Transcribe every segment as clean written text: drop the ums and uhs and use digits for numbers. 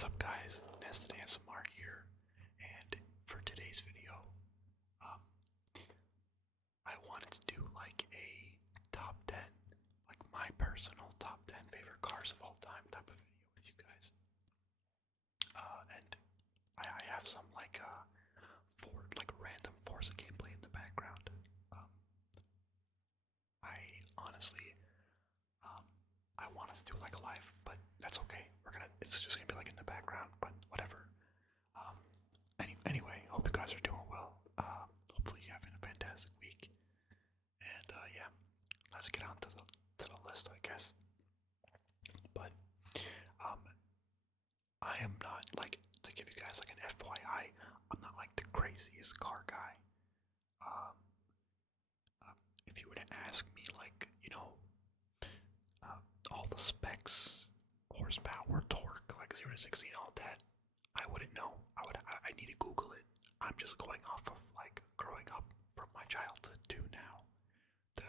What's up, guys? Nested ASMR here, and for today's video, um, I wanted to do like a top 10, like my personal top 10 favorite cars of all time type of video with you guys. And I have some random Forza gameplay in the background. I honestly, I wanted to do like a live, but that's okay. It's just gonna be like in the background, but whatever. Anyway, hope you guys are doing well. Hopefully you're having a fantastic week. And yeah, let's get on to the list, I guess. But I am not like, to give you guys like an FYI, I'm not like the craziest car guy. If you were to ask me, like, all the specs, horsepower, torque, like 0 to 60, all that, I wouldn't know. I need to Google it. I'm just going off of like growing up from my childhood to now. The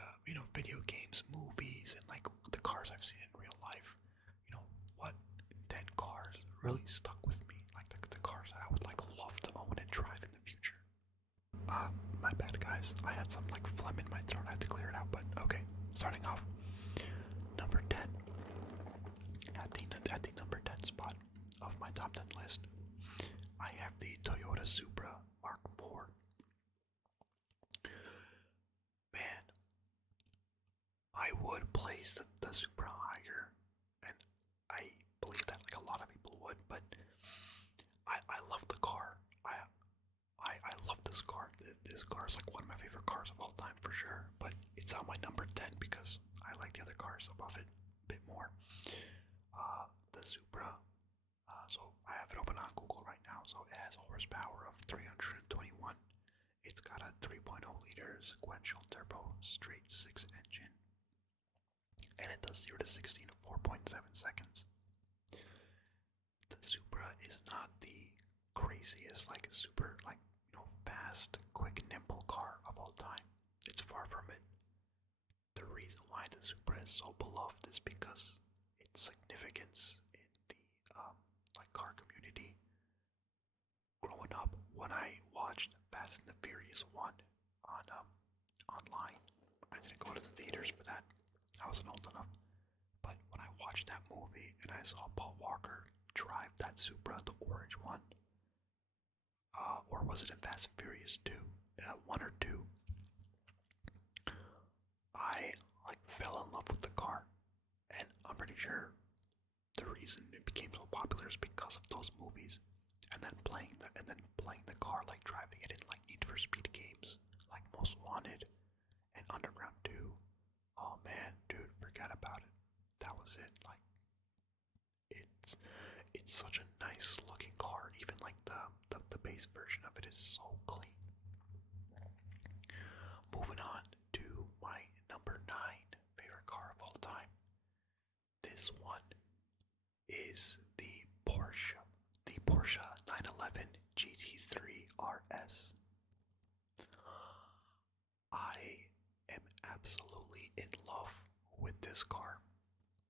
video games, movies, and like the cars I've seen in real life. What 10 cars really stuck with me, like the cars that I would like love to own and drive in the future. My bad, guys. I had some like phlegm in my throat. I had to clear it out. But okay, starting off, number 10. At the number 10 spot of my top 10 list, I have the Toyota Supra Mark IV. Man, I would place the Supra higher, and I believe that like a lot of people would, but I love the car. I love this car. This car is like one of my favorite cars of all time for sure, but it's on my number 10 because I like the other cars above it a bit more. The Supra, so I have it open on Google right now, so it has a horsepower of 321. It's got a 3.0 liter sequential turbo straight 6 engine, and it does 0 to 60 in 4.7 seconds. The Supra is not the craziest, like super, fast, quick, nimble car of all time. It's far from it. The reason why the Supra is so beloved is because its significance in the car community. Growing up, when I watched Fast and the Furious 1 on online, I didn't go to the theaters for that. I wasn't old enough. But when I watched that movie and I saw Paul Walker drive that Supra, the orange one, or was it in Fast and Furious 2, 1 or 2, I fell in love with the car, and I'm pretty sure the reason it became so popular is because of those movies, and then playing the car, like driving it in like Need for Speed games, like Most Wanted and Underground 2. Oh man, dude, forget about it. That was it. Like, it's such a nice looking car. Even like the base version of it is so clean. Moving on to my number 9 favorite car of all time. This one is the Porsche 911 GT3 RS. I am absolutely in love with this car.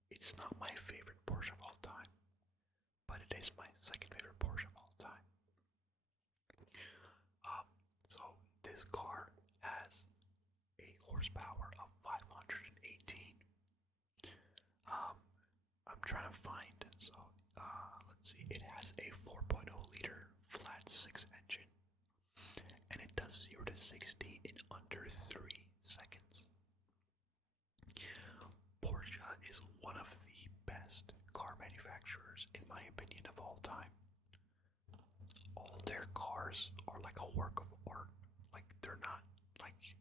It's not my favorite Porsche of all time, but it is my second favorite Porsche of all time. So this car has a horsepower of 518. I'm trying to find, so let's see, it has a 4.0 liter flat 6 engine, and it does 0 to 60 in under 3 seconds. Porsche is one of the best car manufacturers, in my opinion, of all time. All their cars are like a work of art. Like, they're not like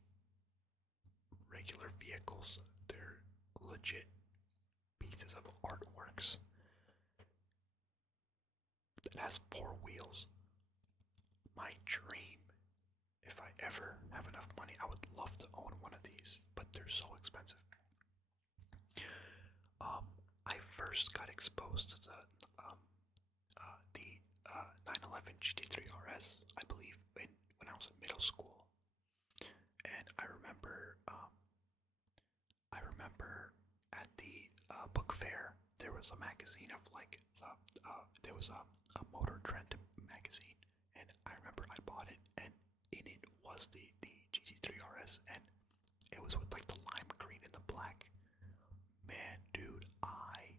regular vehicles. They're legit pieces of artworks. It has 4 wheels. My dream, if I ever have enough money, I would love to own one of these, but they're so expensive. I first got exposed to the 911 GT3 RS, I believe, when I was in middle school, and I remember at the book fair there was a magazine of like there was was the GT3 RS, and it was with like the lime green and the black. Man, dude, I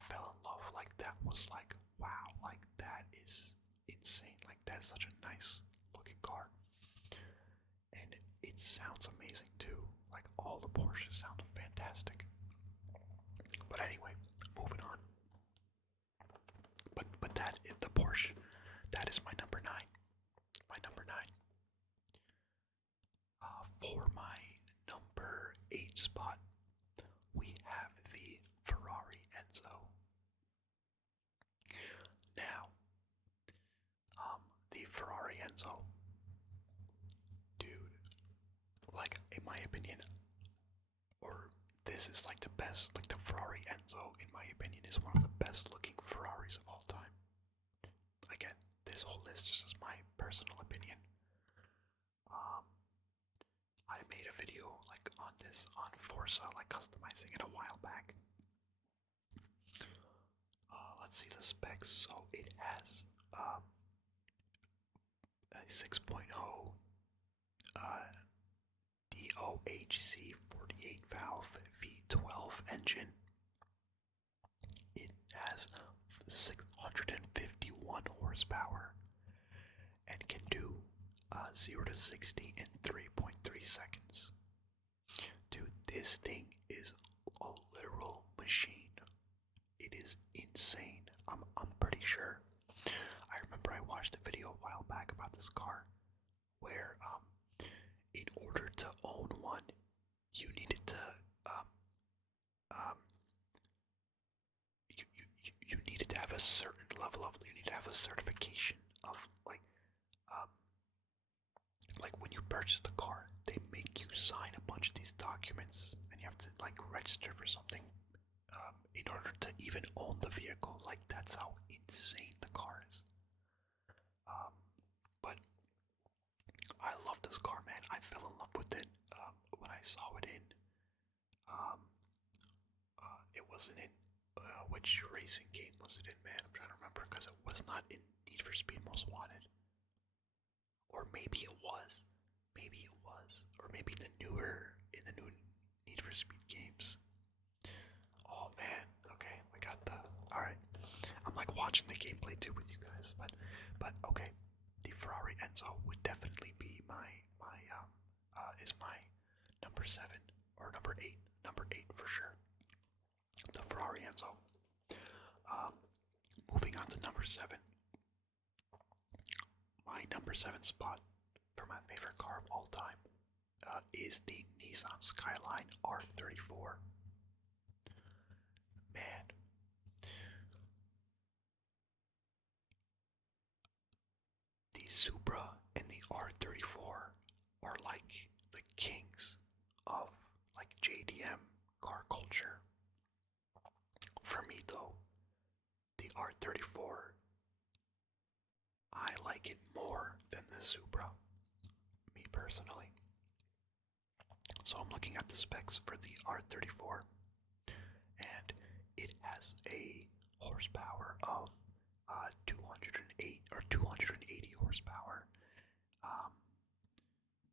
fell in love. Like that was like, wow, like that is insane. Like that is such a nice looking car, and it sounds amazing too. Like all the Porsches sound fantastic. But anyway, moving on. But that the Porsche, that is my number 9. My number 9. For my number 8 spot, we have the Ferrari Enzo. Now, the Ferrari Enzo, dude, like in my opinion, or this is like the best, like the Ferrari Enzo, in my opinion, is one of the best looking Ferraris of all time. Again, this whole list is just my personal opinion. I made a video like on this on Forza, like customizing it a while back. Let's see the specs. So it has a 6.0 DOHC 48 valve V12 engine. It has 651 horsepower and can do 0 to 60 in 3.3 seconds. Dude, this thing is a literal machine. It is insane. I'm pretty sure. I remember I watched a video a while back about this car where in order to own one, you needed to you needed to have a certain level of, you need to have a certification of like when you purchase the car, they make you sign a bunch of these documents, and you have to like register for something in order to even own the vehicle. Like that's how insane the car is. But I love this car, man. I fell in love with it when I saw it in. It wasn't in which racing game was it in, man? I'm trying to remember because it was not in Need for Speed Most Wanted. Or maybe it was. Maybe it was. Or maybe in the new Need for Speed games. Oh man, okay, we got the. Alright. I'm like watching the gameplay too with you guys, but okay. The Ferrari Enzo would definitely be is my number 7 or number 8. Number 8 for sure. The Ferrari Enzo. Moving on to number 7. My number 7 spot for my favorite car of all time is the Nissan Skyline R34. Man, the Supra and the R34 are like the kings of like JDM car culture. For me though, the R34, I like it more than the Supra, me personally. So I'm looking at the specs for the R34, and it has a horsepower of 208 or 280 horsepower.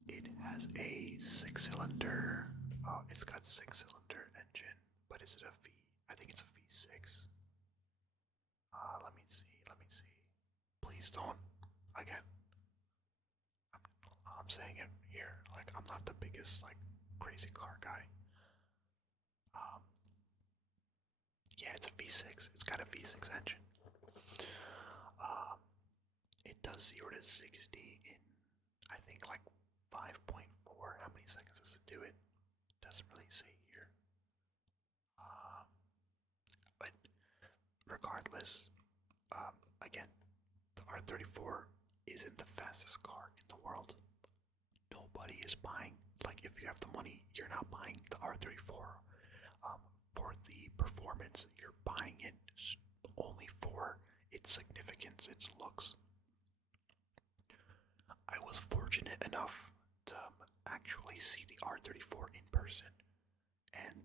It has a 6-cylinder. It's got 6-cylinder engine, but is it a V? I think it's a V6. Let me see. Please don't. Again, I'm saying it here. Like I'm not the biggest like crazy car guy. Yeah, it's a V6. It's got a V6 engine. It does 0 to 60 in, I think, like 5.4. How many seconds does it do it? Doesn't really say here. But regardless, again, the R34 isn't the fastest car in the world. Nobody is buying, like if you have the money, you're not buying the R34 for the performance. You're buying it only for its significance, its looks. I was fortunate enough to actually see the R34 in person, and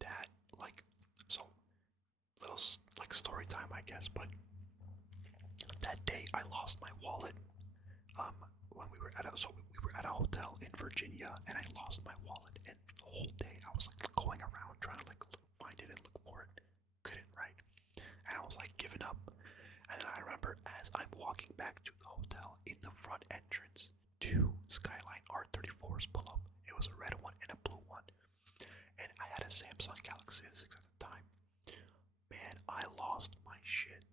that, like, so little like story time, I guess. But that day I lost my wallet when we were at a hotel in Virginia, and I lost my wallet, and the whole day I was like going around trying to like find it and look for it. Couldn't, right? And I was like giving up. And I remember as I'm walking back to the hotel, in the front entrance, two Skyline R34s pull up. It was a red one and a blue one. And I had a Samsung Galaxy S6 at the time. Man, I lost my shit.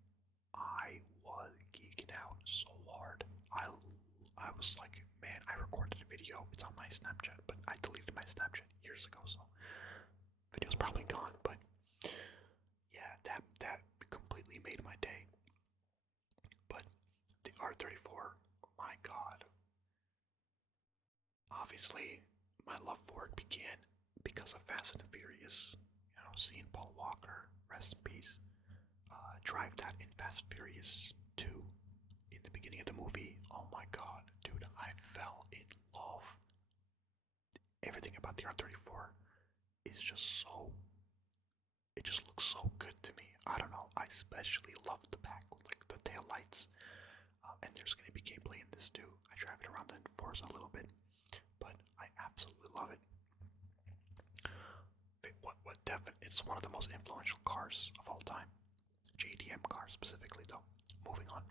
I was geeking out so hard. I was like, man, I recorded a video. It's on my Snapchat, but I deleted my Snapchat years ago, so video's probably gone. But yeah, that completely made my day. But the R34, my God. Obviously, my love for it began because of Fast and Furious. You know, seeing Paul Walker, rest in peace, drive that in Fast and Furious 2 in the beginning of the movie. Oh my God, dude, I fell in love. Everything about the R34 is just so, it just looks so good to me. I don't know, I especially love the back with like the tail lights. And there's going to be gameplay in this too. I drive it around in Forza a little bit, but I absolutely love it. It's one of the most influential cars of all time. JDM cars specifically, though. Moving on.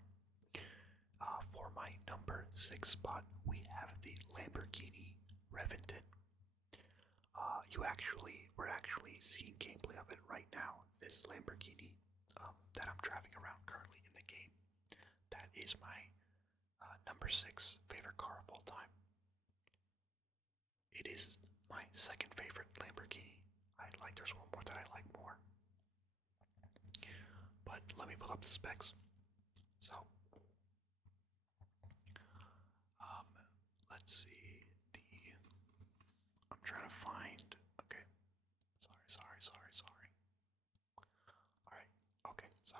For my number 6 spot, we have the Lamborghini Aventador. We're actually seeing gameplay of it right now. This Lamborghini that I'm driving around currently in the game. That is my number 6 favorite car of all time. It is my second favorite Lamborghini. There's one more that I like more. But let me pull up the specs. So, let's see I'm trying to find, okay. Sorry. Alright, okay, so,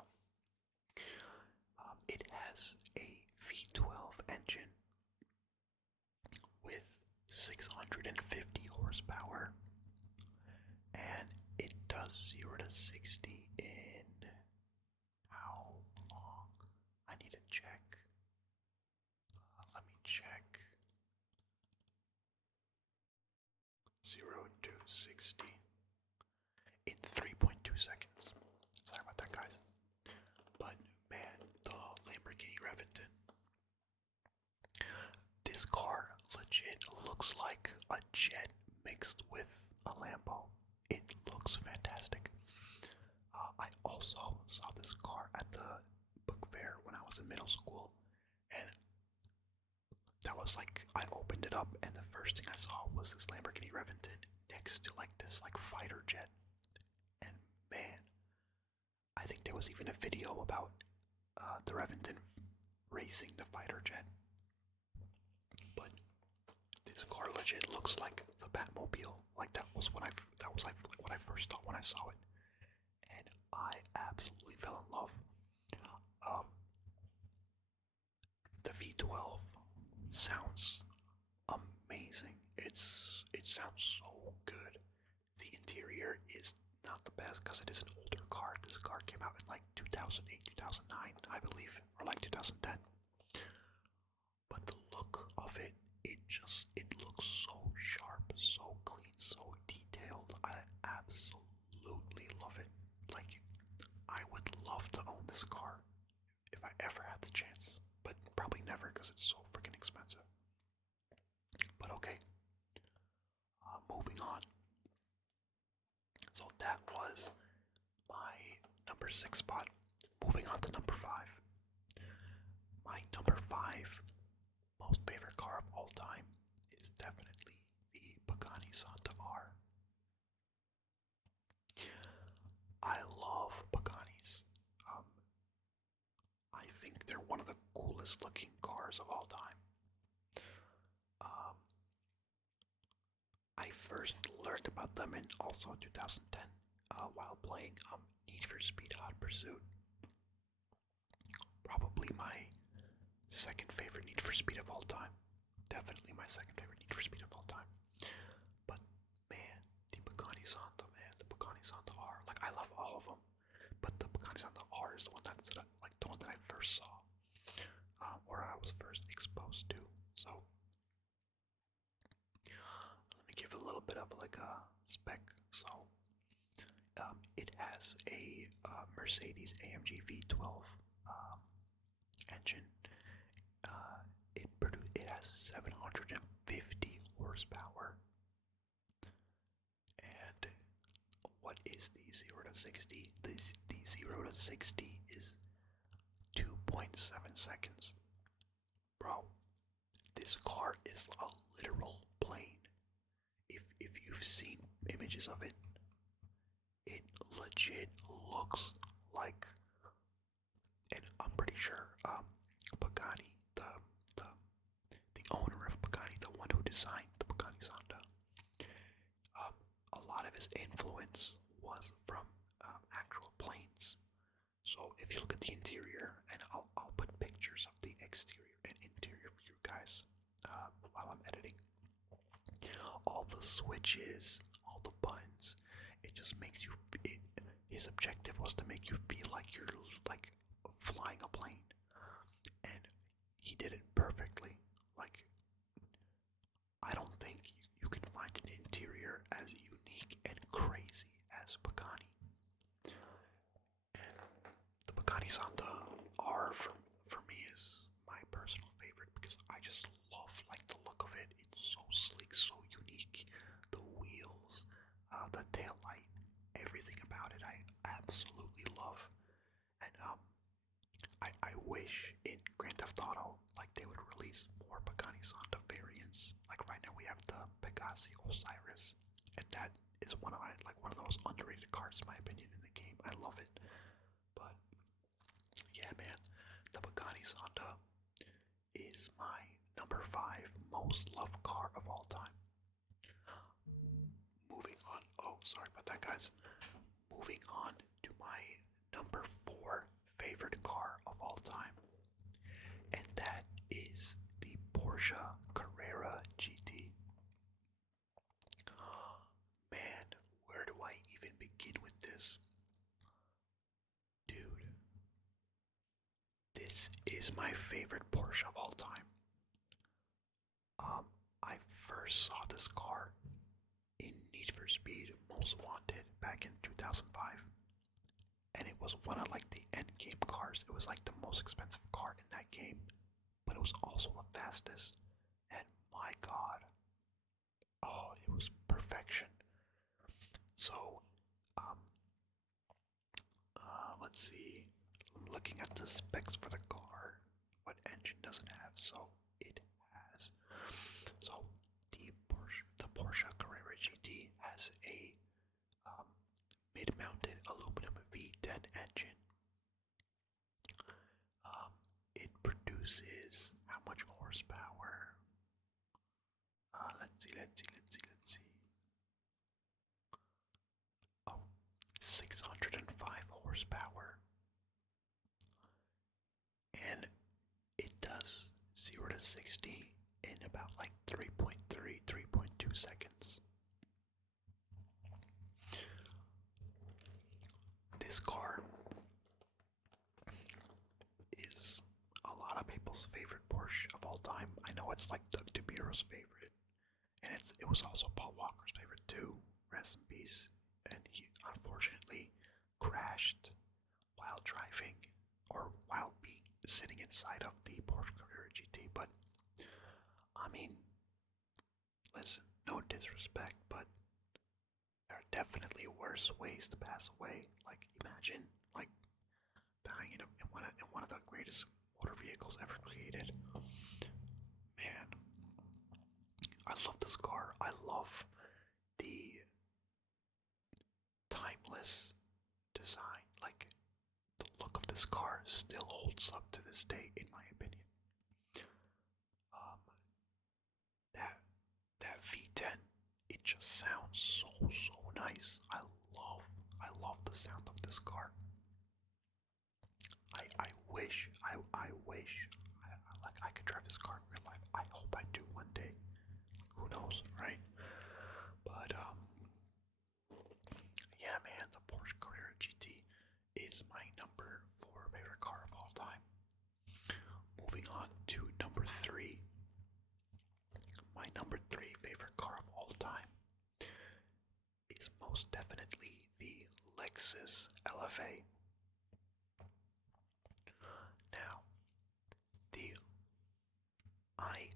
it has a V12 engine with 650 horsepower, and it does 0 to 60 in how long? I need to check. Let me check. 0 to 60 in 3.2 seconds. Sorry about that, guys. But man, the Lamborghini Aventador. This car legit looks like a jet mixed with a Lambo. It looks fantastic. I also saw this car at the book fair when I was in middle school, and that was like, I opened it up and the first thing I saw was this Lamborghini Aventador next to like this like fighter jet. And man, I think there was even a video about the Aventador racing the fighter jet. But this car legit looks like the Batmobile. Like that was like what I first thought when I saw it, and I absolutely fell in love. The V12 sounds amazing. It sounds so good. The interior is not the best because it is an older car. This car came out in like 2008, 2009, I believe, or like 2010. But the look of it, it looks so sharp, so clean, so detailed. I absolutely love it. Like, I would love to own this car if I ever had the chance, but probably never because it's so freaking expensive. But okay, moving on. So that was my number 6 spot. Moving on to number 5. My number 5 most favorite car of all time is definitely the Bugatti R. I love Bugattis. I think they're one of the coolest looking cars of all time. I first learned about them in also 2010 while playing Need for Speed Hot Pursuit. Probably my second favorite Need for Speed of all time. Definitely my second favorite Need for Speed of all time. But man, the Bugatti Santo, man, the Bugatti Santo R. Like, I love all of them, but the Bugatti Santo R is the one that I first saw, or I was first exposed to. So spec. So it has a Mercedes AMG V12 engine. It has 750 horsepower. And what is the 0 to 60? The 0 to 60 is 2.7 seconds. Bro, this car is a literal plane. If you've seen images of it, it legit looks like, and I'm pretty sure Bugatti, the owner of Bugatti, the one who designed the Bugatti Zonda, a lot of his influence was from actual planes. So if you look at the interior, and I'll put pictures of the exterior and interior for you guys while I'm editing. All the switches, all the buttons, it just makes you. His objective was to make you feel like you're like flying a plane, and he did it perfectly. Like, I don't think you can find an interior as unique and crazy as Bugatti. And the Bugatti Zonda R for me is my personal favorite because I just love like the look of it. It's so sleek, so unique. The wheels, the taillight, everything about it I absolutely love. And I wish in Grand Theft Auto like they would release more Bugatti Zonda variants. Like right now we have the Pegassi Osiris, and that is one of the most underrated cars in my opinion in the game. I love it. But yeah, man, the Bugatti Zonda is my number 5 most loved car of all time. Moving on. Oh, sorry about that, guys. Moving on to my number 4 favorite car of all time, and that is the Porsche Carrera GT. Man, where do I even begin with this? Dude, this is my favorite Porsche of all time. I first saw this car in Need for Speed Most Wanted back in 2005. And it was one of like the end game cars. It was like the most expensive car in that game, but it was also the fastest. And my god, oh, it was perfection. So, let's see. I'm looking at the specs for the car. What engine does it have? So it has. So the Porsche Carrera GT has a mid-mounted aluminum V10 engine. It produces how much horsepower? Let's see. Oh, 605 horsepower. And it does 0 to 60 in about like 3.2 seconds. This car is a lot of people's favorite Porsche of all time. I know it's like Doug DeMuro's favorite, and it was also Paul Walker's favorite too. Rest in peace. And he unfortunately crashed while driving, or while sitting inside of the Porsche Carrera GT. But I mean, listen, no disrespect, but there are definitely worse ways to pass away. Like, imagine like dying in one of the greatest motor vehicles ever created. Man, I love this car. I love the timeless design. Like, the look of this car still holds up to this day, in my opinion. That V10, it just sounds so nice. I love the sound of this car. I wish I could drive this car in real life. I hope I do one day. Who knows, right? But yeah, man, the Porsche Carrera GT is my number 4 favorite car of all time. Moving on to number 3. My number 3 favorite car of all time is Lexus LFA. Now, the I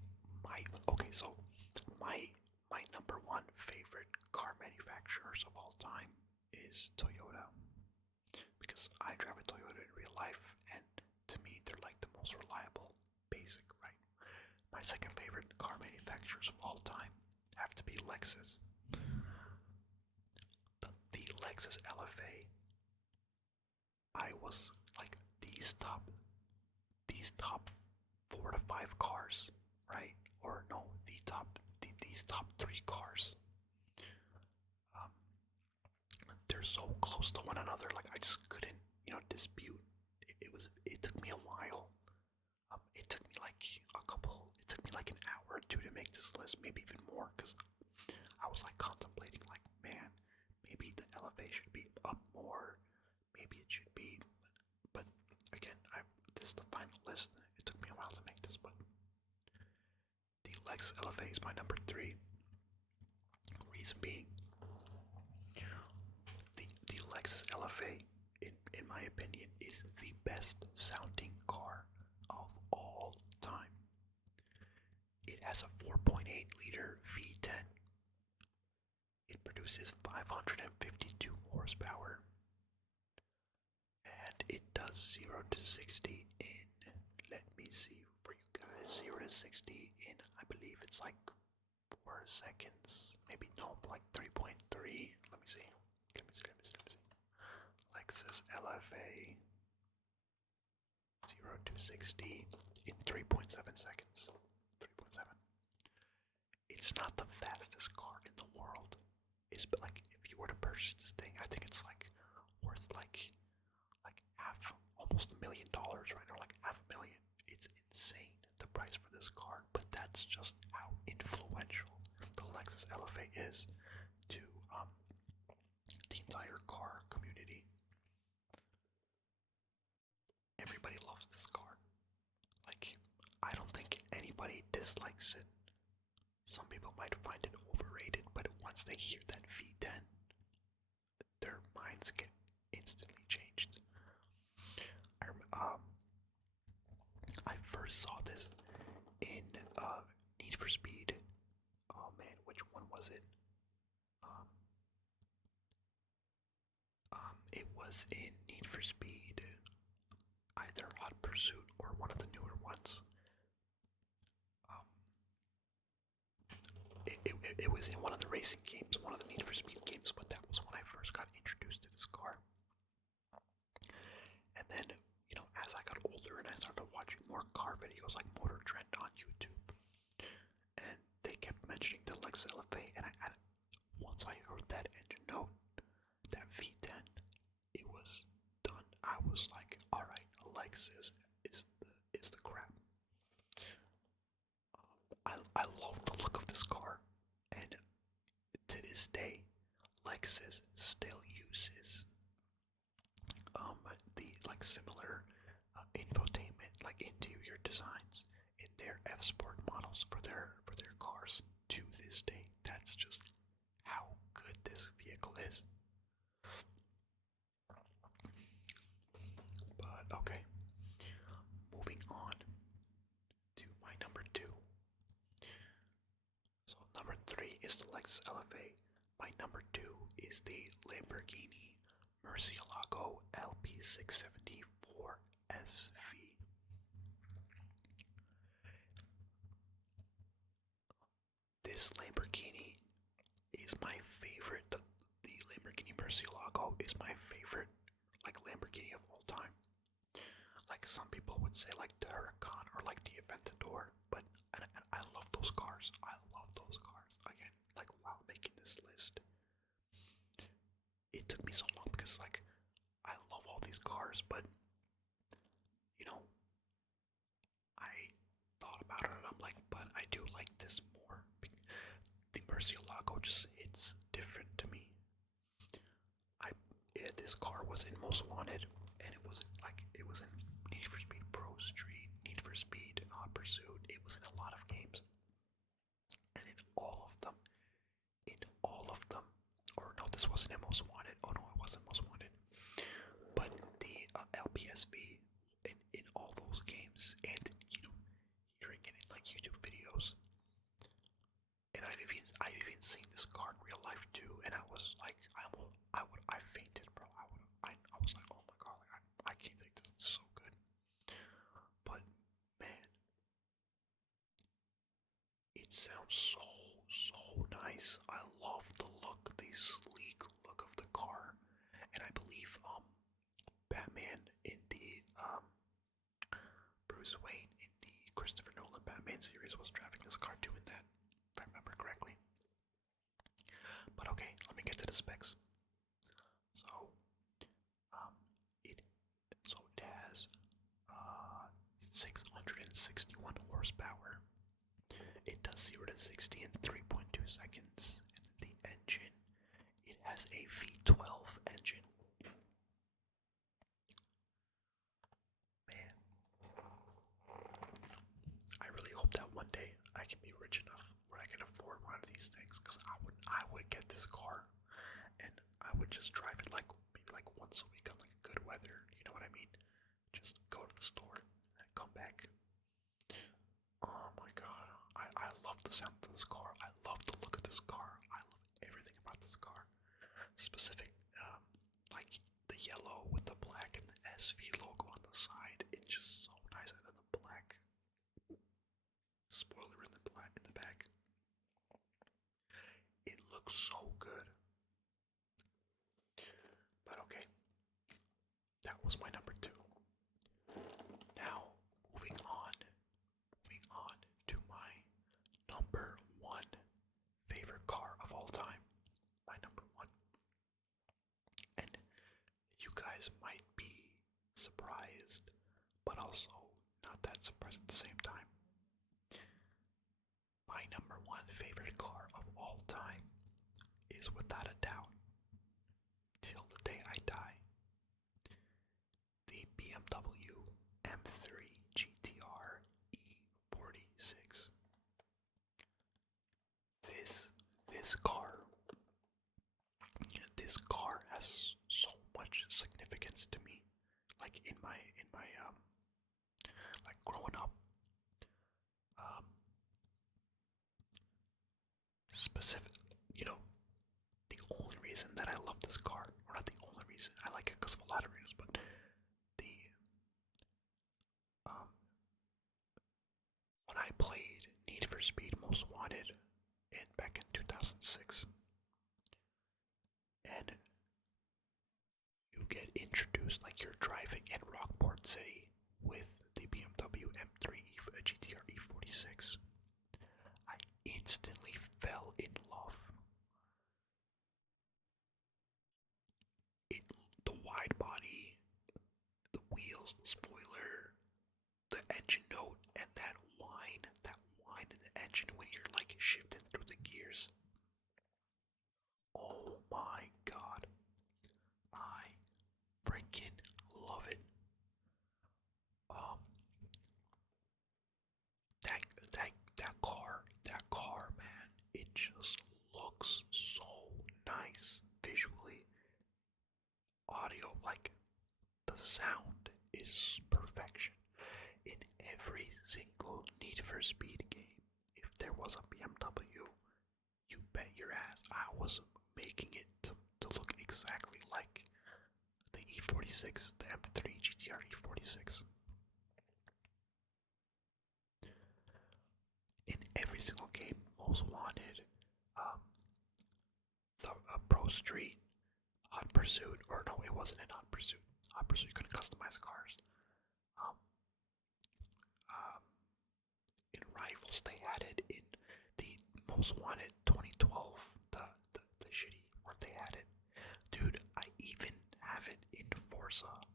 my okay, so my number one favorite car manufacturers of all time is Toyota, because I drive a Toyota in real life, and to me they're like the most reliable, basic, right? My second favorite car manufacturers of all time have to be Lexus. The Lexus LFA, I was like these top 4 to 5 cars, right? Or no, these top 3 cars. Um, they're so close to one another. Like I just couldn't, dispute. It took me a while. It took me like It took me like an hour or two to make this list, maybe even more, because I was like contemplating, like, man, maybe the LFA should be up more. Maybe it should be, but again, this is the final list. It took me a while to make this, but the Lexus LFA is my number 3. Reason being, the Lexus LFA, in my opinion, is the best sounding car of all time. It has a 4.8 liter V10. It produces 552 horsepower. And it does 0 to 60 in, let me see for you guys, 0 to 60 in, I believe it's like 4 seconds. Maybe no, like 3.3. Let me see. Lexus LFA 0 to 60 in 3.7 seconds. 3.7. It's not the fastest car in the world. It's like, if you were to purchase this thing, I think it's like worth like almost $1 million, right? Or like $500,000. It's insane, the price for this car, but that's just how influential the Lexus LFA is to the entire car community. Everybody loves this car. Like, I don't think anybody dislikes it. Some people might find it overrated, but once they hear that V10, their minds get instantly changed. I first saw this in Need for Speed. Oh man, which one was it? It was in Need for Speed, either Hot Pursuit or one of the newer ones. It was in one of the racing games, one of the Need for Speed games, but that was when I first got introduced to this car. And then, as I got older and I started watching more car videos like Motor Trend on YouTube, and they kept mentioning the Lexus LFA, and once I heard that engine note, that V10, it was done. I was like, all right, Lexus is the crap. I love the look of this car, and to this day, Lexus still uses the like similar infotainment, like interior designs in their F Sport models for their cars to this day. That's just how good this vehicle is. But okay, moving on to my number 2. So number 3 is the Lexus LFA. My number 2 is the Lamborghini Murcielago LP 674 SV. This Lamborghini is my favorite. The Lamborghini Murcielago is my favorite, like, Lamborghini of all time. Like, some people would say like the Huracan or like the Aventador, but and I love those cars. I love those cars. Again, like, while making this list, it took me so long because, like, I love all these cars, but I thought about it and I'm like, but I do like this more. The Murcielago just hits different to me. This car was in Most Wanted, and it was in Need for Speed Pro Street, Need for Speed Hot Pursuit. It was in a lot of games, and in all of them, or no, this wasn't in Most Wanted. Oh no, it wasn't Most Wanted. Bruce Wayne in the Christopher Nolan Batman series was driving this car doing that, if I remember correctly. But okay, let me get to the specs. So, it has 661 horsepower. It does 0 to 60 in 3.2 seconds. And the engine, it has a V12 engine. Man, I really hope that one day I can be rich enough where I can afford one of these things, because I would get this car and I would just drive it like maybe like once a week on like good weather. You know what I mean? Just go to the store and come back. Oh my god, I love the sound of this car. I love the look of this car. I love everything about this car. Specific, like the yellow with the black and the SV logo on the side. It's just so nice. And then the black spoiler in the back. It looks so good. But okay, that was my number 2. Now, moving on to my number 1 favorite car of all time. My number 1. And you guys might be surprised, but also not that surprised at the same time. My number 1 favorite car of all time is, without a doubt, till the day I die, the BMW M3 GTR E46. This car has so much significance to me. Like in my like growing up, specific, the only reason that I love this car, or not the only reason, I like it because of a lot of reasons, but the when I played Need for Speed Most Wanted back in 2006, and you get introduced, like you're driving in Rockport City with the BMW M3 GTR E46, I instantly fell in love. The wide body, the wheels, the spoiler, the engine note, and that whine in the engine when you're like shifting through the gears. Oh my god, I freaking love it. That car, man, it just looks so nice visually. Audio, like the sound is perfection. In every single Need for Speed game, if there was a BMW, you bet your ass I was making it to look exactly like the E46, the M3 GTR E46. In every single game, Most Wanted, the Pro Street, Hot Pursuit, or no, it wasn't in Hot Pursuit. Hot Pursuit, you couldn't customize cars. In Rivals, they had it in the Most Wanted 2012, the shitty one, they had it. Dude, I even have it in Forza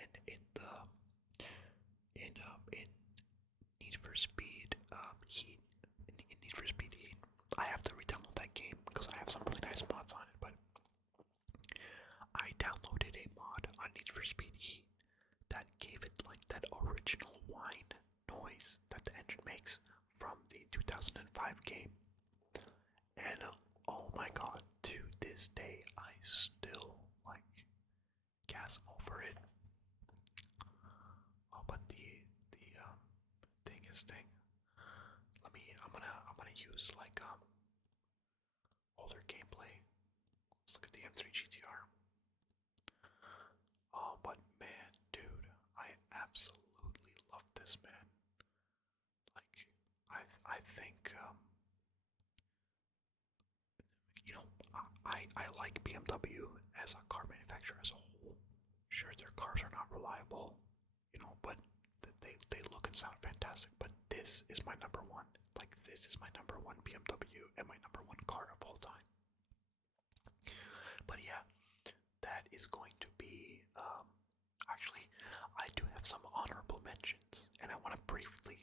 and in Need for Speed Heat. In Need for Speed Heat, I have to re-download that game because I have some really nice mods on it. But I downloaded a mod on Need for Speed Heat that gave it like that original whine noise that the engine makes from the 2005 game. And oh my god, to this day, I still like gasm over it. Oh, but the thing is thing. I'm gonna use like older gameplay. Let's look at the M3 GTR. Oh, but man, dude, I absolutely love this, man. Like, I think I like BMW classic, but this is my number one. Like, this is my number one BMW and my number one car of all time. But yeah, that is going to be, actually, I do have some honorable mentions, and I want to briefly,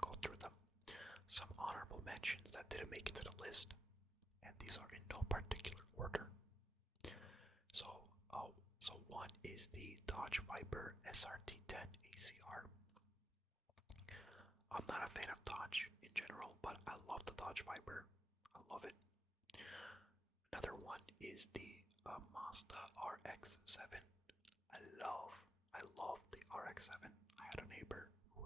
go through them. Some honorable mentions that didn't make it to the list, and these are in no particular order. So, so one is the Dodge Viper SRT10 ACR. I'm not a fan of Dodge in general, but I love the Dodge Viper. I love it. Another one is the Mazda RX-7. I love the RX-7. I have a neighbor who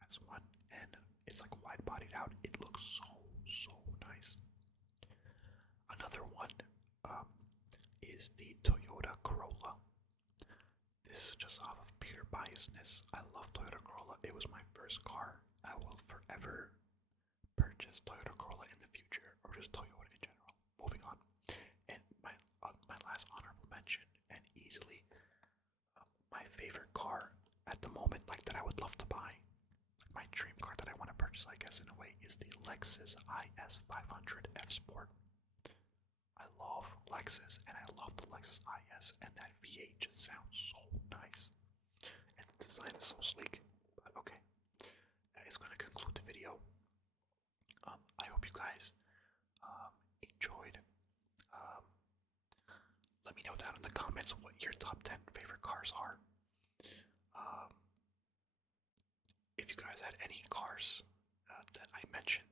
has one, and it's like wide-bodied out. It looks so nice. Another one is the Toyota Corolla. This is just off of pure biasness. I love Toyota Corolla. It was my first car. I will forever purchase Toyota Corolla in the future, or just Toyota in general. Moving on, and my last honorable mention, and easily my favorite car at the moment, like that I would love to buy, my dream car that I want to purchase, I guess in a way, is the Lexus IS 500 F Sport. I love Lexus, and I love the Lexus IS, and that V8 just sounds so nice, and the design is so sleek. But okay, that is going to conclude the video. I hope you guys enjoyed. Let me know down in the comments what your top 10 favorite cars are. If you guys had any cars that I mentioned